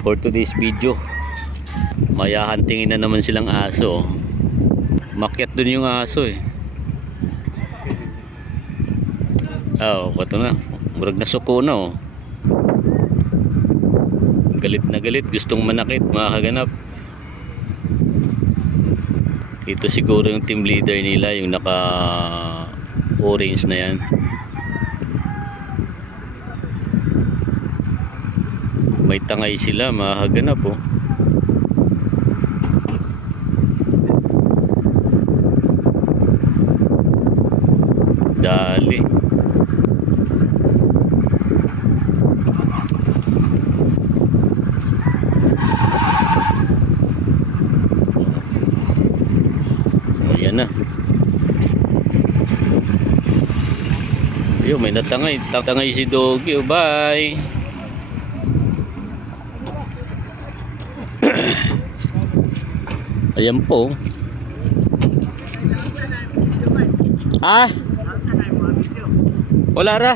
For today's video, mayahantingin na naman silang aso. Makyat dun yung aso eh. Pato na. Murag na suko na oh. Galit na galit, gustong manakit, mga kaganap. Ito siguro yung team leader nila, yung naka orange na yan. May tangay sila, mga kaganap oh. Dali. Ayan na. Ayun, may natangay. Tatangay si Doggy. Oh, bye. Ayan po. Ah? Wala ra.